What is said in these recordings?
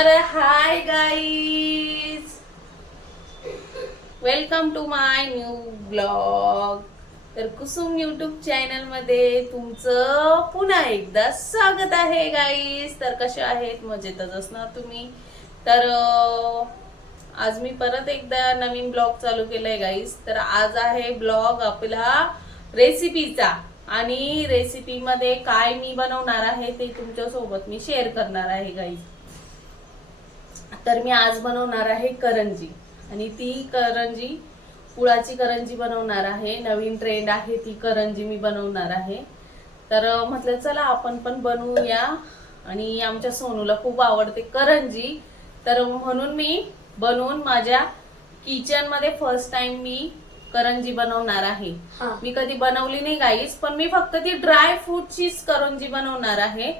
तर hi guys. Welcome to my new blog तर Kusum YouTube चॅनलमध्ये तुमचं पुन्हा एकदा स्वागत आहे गाईज. तर कसे आहेत? मजेतच असणार तुम्ही? तर आज मी परत एकदा नवीन ब्लॉग चालू केलाय गाईज. तर आज आहे ब्लॉग आपला रेसिपीचा आणि रेसिपीमध्ये काय मी बनवणार आहे ते तुमच्यासोबत मी शेअर करणार आहे गाईज. तर मी आज बनवणार आहे करंजी. आणि ती करंजी पुळाची करंजी बनवणार आहे. नवीन ट्रेंड आहे ती करंजी मी बनवणार आहे. तर म्हटलं चला आपण पण बनवूया. आणि आमच्या सोनूला खूप आवडते करंजी. तर म्हणून मी बनवून माझ्या किचनमध्ये फर्स्ट टाइम मी करंजी बनवणार आहे. मी कधी बनवली नाही गाईस पण मी फक्त ती ड्राय फ्रूटचीच करंजी बनवणार आहे.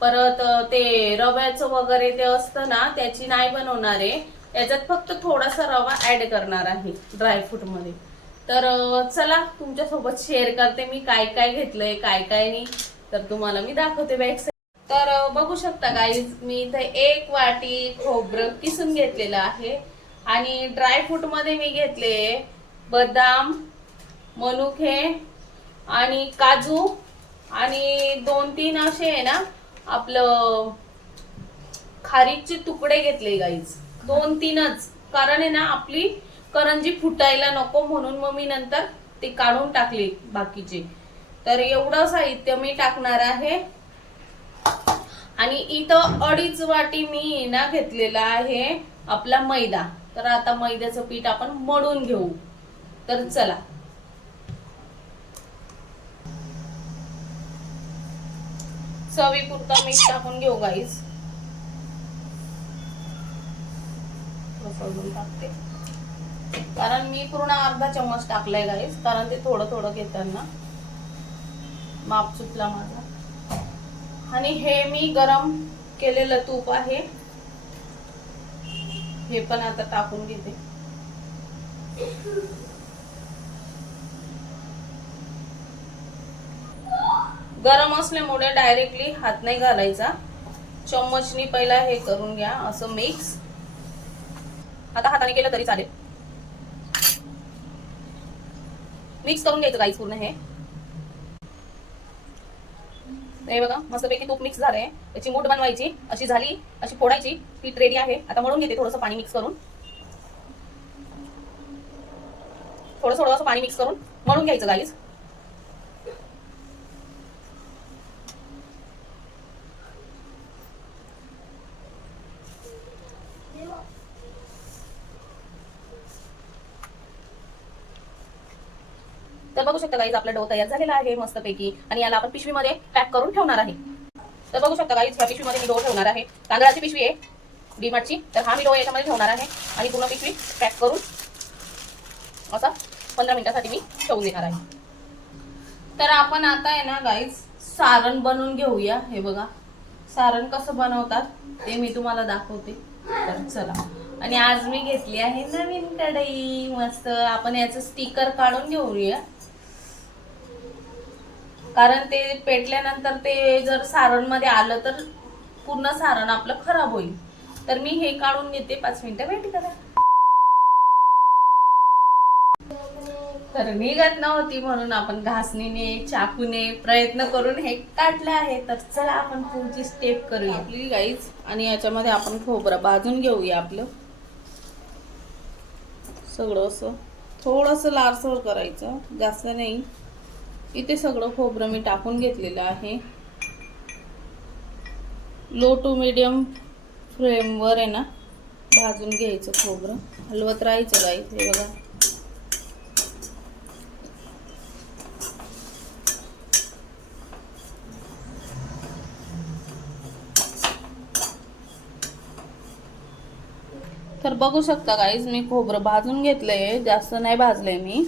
परत ते रव्याचं वगैरे ते असतं ना त्याची नाही बनवणार आहे. त्याच्यात फक्त थोडासा रवा ऍड करणार आहे ड्रायफ्रूटमध्ये तर चला तुमच्यासोबत शेअर करते मी काय काय घेतलंय काय काय नाही. तर तुम्हाला मी दाखवते बॅग तर बघू शकता गाईज मी इथे एक वाटी खोबरं किसून घेतलेलं आहे. आणि ड्रायफ्रूटमध्ये मी घेतले बदाम मनुके आणि काजू आणि दोन तीन असे आहे ना आपलं खारीकचे तुकडे घेतले गाईज दोन तीनच. कारण आहे ना आपली करंजी फुटायला नको म्हणून मग मी नंतर ते काढून टाकले बाकीचे. तर एवढं साहित्य मी टाकणार आहे. आणि इथं अडीच वाटी मी ना घेतलेला आहे आपला मैदा. तर आता मैद्याचं पीठ आपण मळून घेऊ. तर चला. चवीपुरता मीठ टाकून घेऊ गाईस टाकते. कारण मी पूर्ण अर्धा चम्मच टाकलाय गाईस कारण ते थोडं थोडं घेताना माप चुकला माझा. आणि हे मी गरम केलेलं तूप आहे. हे पण आता टाकून घेते. गरम असल्यामुळे डायरेक्टली हात नाही घालायचा. चम्मचनी पहिला हे करून घ्या असं मिक्स आता हाताने केलं तरी चालेल. मिक्स करून घ्यायचं गाईस पूर्ण हे. हे बघा मस्तपैकी तूप मिक्स झालंय. त्याची मूठ बनवायची अशी झाली अशी फोडायची पीठ रेडी आहे. आता म्हणून घेते थोडंसं पाणी मिक्स करून. थोडं थोडं असं पाणी मिक्स करून मळून घ्यायचं गाईस शकता गाईज आपला डो तयार झालेला आहे मस्तपैकी. आणि याला आपण पिशवीमध्ये पॅक करून ठेवणार आहे. तर बघू शकता गाईज ह्या पिशवीमध्ये मी डो ठेवणार आहे. तांदळाची पिशवी आहे डीमार्टची. तर हा मी डो याच्यामध्ये ठेवणार आहे. आणि पूर्ण पिशवी पॅक करून असा पंधरा मिनिटासाठी मी ठेवून देणार आहे. तर आपण आता आहे ना गाईज सारण बनवून घेऊया. हे बघा सारण कसं बनवतात ते मी तुम्हाला दाखवते. तर चला. आणि आज मी घेतली आहे नवीन कढई. मस्त आपण याचं स्टिकर काढून घेऊया. कारण ते पेटल्यानंतर ते जर सारणमध्ये आलं तर पूर्ण सारण आपलं खराब होईल. तर मी हे काढून घेते पाच मिनिटं वेट करा. तर निघत नव्हती म्हणून आपण घासणीने चाकूने प्रयत्न करून हे काढलं आहे. तर चला आपण पुढची स्टेप करूया. आपली गाईच आणि याच्यामध्ये आपण खोबरं भाजून घेऊया आपलं. सगळं असं थोडंसं लालसर करायचं. जास्त नाही. इथे सगळं खोबरं मी टाकून घेतलेलं आहे. लो टू मिडियम फ्लेमवर आहे ना भाजून घ्यायचं खोबरं. हलवत राहायचं बाई ते बघा. तर बघू शकता गाईज मी खोबरं भाजून घेतलंय. जास्त नाही भाजलंय मी.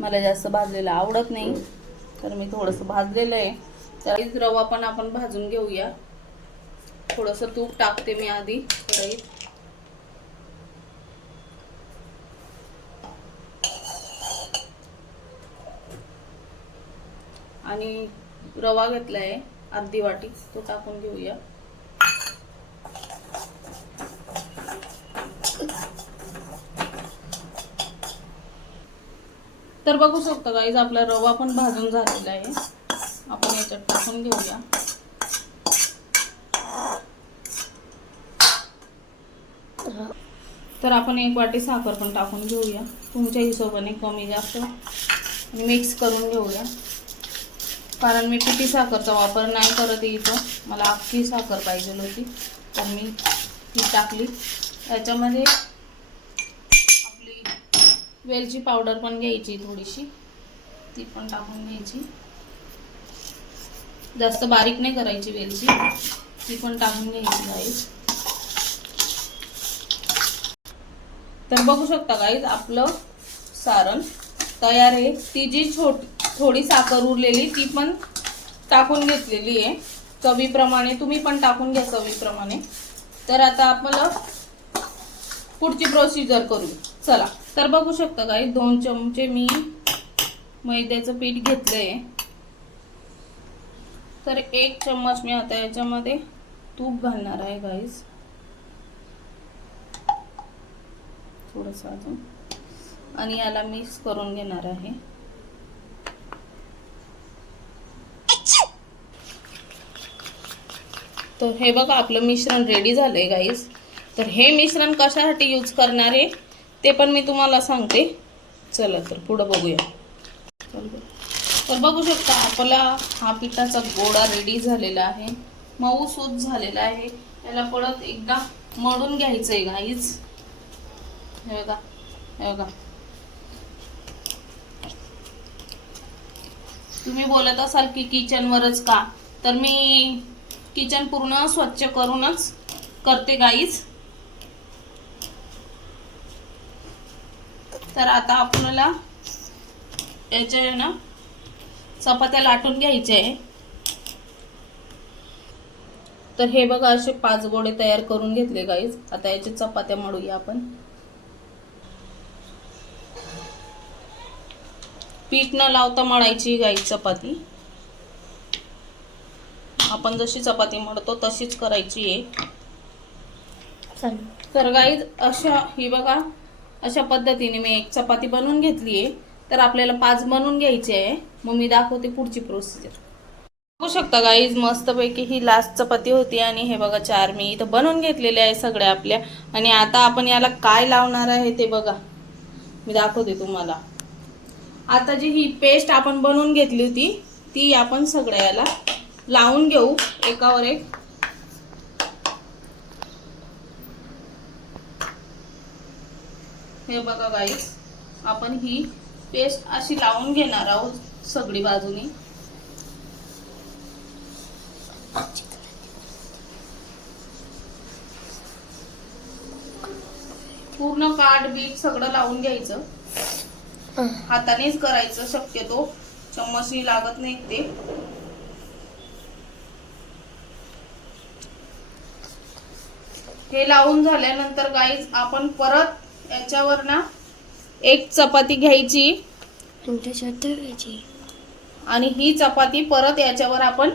मला जास्त भाजलेलं आवडत नाही. तर मी थोडंसं भाजलेलं आहे. तरी रवा पण आपण भाजून घेऊया. थोडंसं तूप टाकते मी आधी कढईत. आणि रवा घेतलाय अर्धी वाटी तो टाकून घेऊया. तर बघू शकतो गाईज आपला रवा पण भाजून झालेला आहे. आपण याच्यात टाकून घेऊया. तर आपण एक वाटी साखर पण टाकून घेऊया. तुमच्या हिशोबाने कमी जास्त. आणि मिक्स करून घेऊया. कारण मी किती साखरचा वापर नाही करत इथं. मला अख्खी साखर पाहिजे होती. तर मी ती टाकली. याच्यामध्ये वेलची पावडर पण घ्यायची थोडीशी. ती पण टाकून घ्यायची. जास्त बारीक नाही करायची वेलची. ती पण टाकून घ्यायची गाईज तर बघू शकता गाईज आपलं सारण तयार आहे. ती जी छोटी थोडी साखर उरलेली ती पण टाकून घेतलेली आहे. चवीप्रमाणे तुम्ही पण टाकून घ्या चवीप्रमाणे. तर आता आपलं पुढची प्रोसिजर करू चला. तर बघू शकता काही दोन चमचे मी मैद्याचं पीठ घेतलंय. तर एक चम्मच मी आता याच्यामध्ये तूप घालणार आहे गाईज थोडंसं अजून. आणि याला मिक्स करून घेणार आहे. तर हे बघा आपलं मिश्रण रेडी झालंय गाईज तर हे मिश्रण कशासाठी यूज करणार आहे? ते पण मी तुम्हाला सांगते. चला तर पुढं बघूया. तर बघू शकता आपला हा पिठाचा गोडा रेडी झालेला आहे. मऊ सूत झालेला आहे. याला परत एकदा मळून घ्यायचं आहे गाईज हे बघा हे बघा. तुम्ही बोलत असाल की किचनवरच का? तर मी किचन पूर्ण स्वच्छ करूनच करते गाईज तर आता आपल्याला आहे ना चपात्या लाटून घ्यायच्या आहे. तर हे बघा असे पाच गोळे तयार करून घेतले गाईज आता याच्या चपात्या मळूया आपण. पीठ न लावता मळायची गाई चपाती. आपण जशी चपाती मळतो तशीच करायची आहे. तर गाईज अशा ही बघा अशा पद्धतीने मी एक चपाती बनवून घेतली आहे. तर आपल्याला पाच बनवून घ्यायची आहे. मग मी दाखवते पुढची प्रोसिजर बघू शकता गाईज मस्तपैकी ही लास्ट चपाती होती आणि हे बघा चार मी इथं बनवून घेतलेले आहे सगळ्या आपल्या. आणि आता आपण याला काय लावणार आहे ते बघा. मी दाखवते तुम्हाला. आता जी ही पेस्ट आपण बनवून घेतली होती ती आपण सगळ्या याला लावून घेऊ. एकावर एक. हे बघा गाईस आपण ही पेस्ट अशी लावून घेणार आहोत सगळी बाजूनी. पूर्ण काठ बीट सगळं लावून घ्यायचं. हातानेच करायचं शक्यतो चम्मचनी लागत नाही ते. हे लावून झाल्यानंतर गाईज आपण परत याच्यावर ना एक चपाती घ्यायची. घ्यायची आणि ही चपाती परत याच्यावर आपण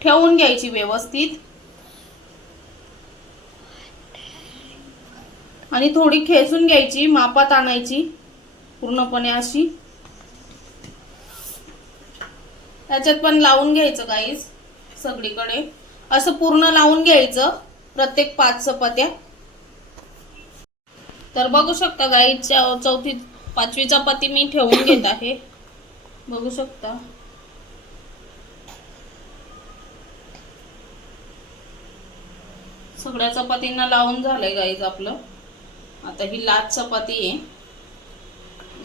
ठेवून घ्यायची व्यवस्थित. आणि थोडी खेचून घ्यायची मापात आणायची पूर्णपणे अशी. त्याच्यात पण लावून घ्यायचं गाईज सगळीकडे. असं पूर्ण लावून घ्यायचं प्रत्येक पाच चपात्या. तर बघू शकता गाईज चौथी पाचवी चपाती मी ठेवून घेत आहे. बघू शकता. सगळ्या चपातींना लावून झालंय गाईज आपलं. आता ही लाच चपाती आहे.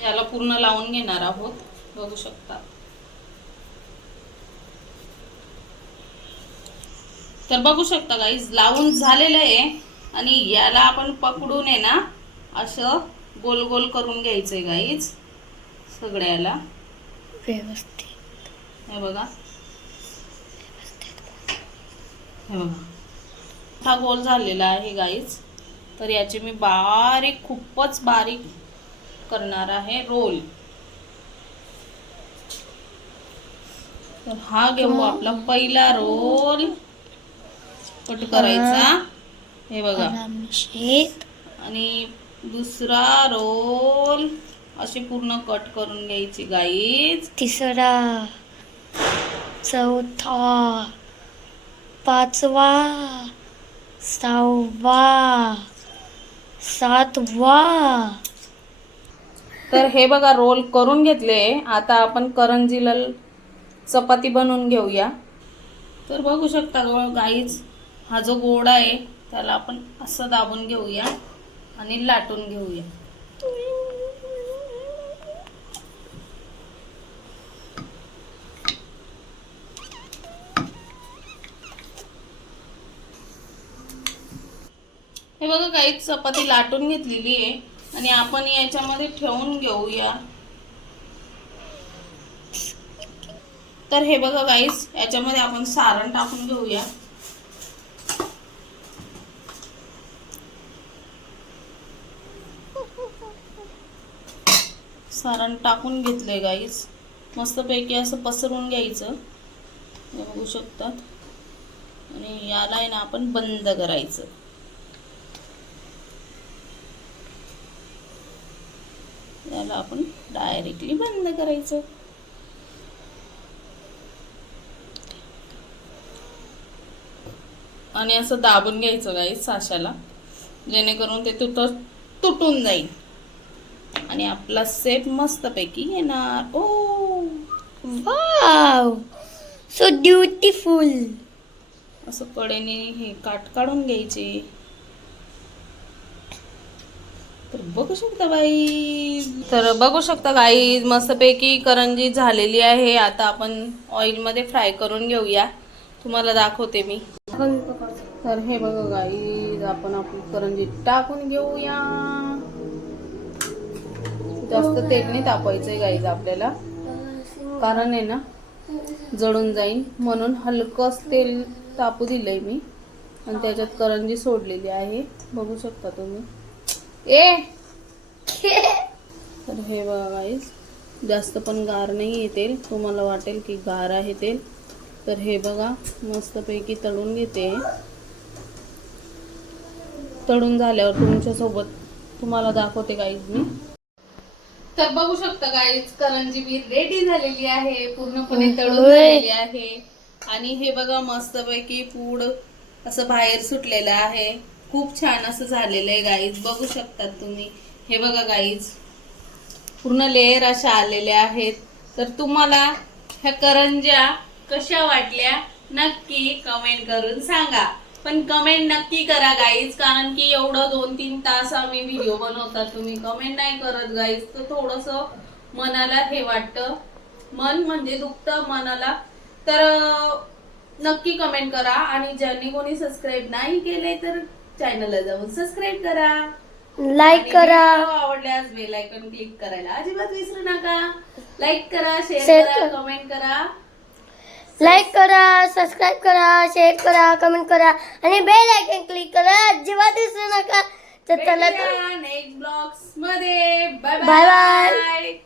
याला पूर्ण लावून घेणार आहोत. बघू शकता. तर बघू शकता गाईज लावून झालेलं आहे आणि याला आपण पकडून आहे ना असं गोल गोल करून घ्यायचंय गाईज सगळ्याला. व्यवस्थित. हे बघा. हे बघा. हा गोल झालेला आहे गाईज तर याचे मी बारीक खूपच बारीक करणार आहे रोल तर हा घेऊ आपला पहिला रोल कट करायचा. हे. बघा. आणि दुसरा रोल अशी पूर्ण कट करून घ्यायची गाईज तिसरा चौथा पाचवा सहावा सातवा. तर हे बघा रोल करून घेतले. आता आपण करंजीला चपाती बनवून घेऊया. तर बघू शकता गाईज हा जो गोडा आहे त्याला आपण असं दाबून घेऊया. आणि लाटून घेऊया. हे बघा काही चपाती लाटून घेतलेली आहे. आणि आपण याच्यामध्ये ठेवून घेऊया. तर हे बघा गाईस याच्यामध्ये आपण सारण टाकून घेऊया. सारण टाकून घेतलं आहे गाईस मस्तपैकी असं पसरवून घ्यायचं. हे बघू शकतात. आणि याला आहे ना आपण बंद करायचं. याला आपण डायरेक्टली बंद करायचं. आणि असं दाबून घ्यायचं गाई साशाला. जेणेकरून ते तुट तुटून जाईल. आणि आपला सेप मस्तपैकी येणार. ओ! वाव! सो ब्युटिफुल असं कडेने हे काट काढून घ्यायचे. तर बघू शकता बाई. तर बघू शकता गाई मस्तपैकी करंजी झालेली आहे. आता आपण ऑइलमध्ये फ्राय करून घेऊया. तुम्हाला दाखवते मी. तर हे बघा गाई आपण आपली करंजी टाकून घेऊया. जास्त तेल नाही तापवायचंय गाईज आपल्याला. कारण आहे ना जळून जाईल म्हणून हलकंच तेल तापू दिलंय मी. आणि त्याच्यात करंजी सोडलेली आहे. बघू शकता तुम्ही. ए! तर हे बघा गाईज जास्त पण गार नाही आहे तेल. तुम्हाला वाटेल की गार आहे तेल. तर हे बघा मस्तपैकी तळून घेते. तळून झाल्यावर तुमच्यासोबत तुम्हाला दाखवते गाईज मी. तर बघू शकता गाईज करंजी मी रेडी झालेली आहे पूर्णपणे तळून. झालेली आहे. आणि हे बघा मस्तपैकी पूड असं बाहेर सुटलेलं आहे. खूप छान असं झालेलं आहे गाईज बघू शकतात तुम्ही. हे बघा गाईज पूर्ण लेअर अशा आलेल्या आहेत. तर तुम्हाला ह्या करंज्या कशा वाटल्या नक्की कमेंट करून सांगा. पण कमेंट नक्की करा गाईज कारण की एवढं दोन तीन तास आम्ही व्हिडिओ बनवतात. तुम्ही कमेंट नाही करत गाईज तर थोडस मनाला हे वाटतं. मन म्हणजे दुखतं मनाला. तर नक्की कमेंट करा. आणि ज्यांनी कोणी सबस्क्राईब नाही केले तर चॅनलला जाऊन सबस्क्राईब करा. लाईक करा. आवडल्यास बेल आयकॉन क्लिक करायला अजिबात विसरू नका. लाईक करा शेअर करा. कमेंट करा. लाईक करा सबस्क्राईब करा शेअर करा कमेंट करा आणि बेल आयकन क्लिक करा. अजिबात विसरू नका. तर चला नेक्स्ट ब्लॉग्समध्ये. बाय. बाय